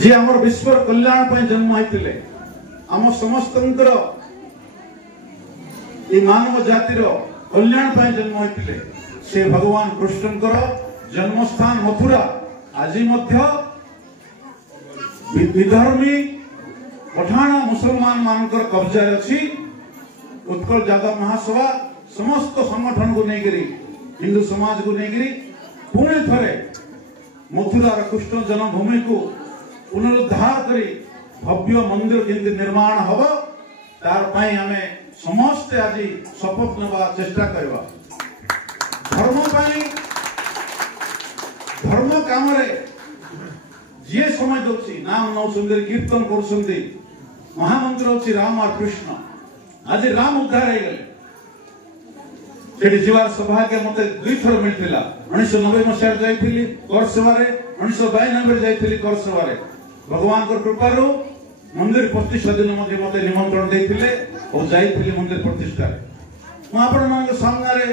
जी आमर विश्व कल्याण पर जन्म होते आम समस्त मानव जातिर कल्याण पर जन्म होते से भगवान कृष्णकर जन्मस्थान मथुरा आज विधर्मी पठाण मुसलमान मानकर कब्जा अच्छी। उत्कल जादव महासभा समस्त संगठन को लेकर हिंदू समाज को लेकर पुणे थरे मथुरार कृष्ण जन्मभूमि को पुनरुद्धार करी भव्य मंदिर केंद्र निर्माण हम तार आम समस्ते आज शपथ नवा चेष्टा करवा। धर्म काम जी समय दौर नाम नौ कीर्तन कर महामंत्र अच्छी राम और कृष्ण आज राम उद्धार हो गले जीवार सौभाग्य मत 2 थर मिलता 1990 मसीह जाइली कर सेवारे 1992 जाइली कर सेवारे भगवान कृपार मंदिर प्रतिष्ठा दिन मत निमंत्रण देते और जाइली मंदिर प्रतिष्ठा सामने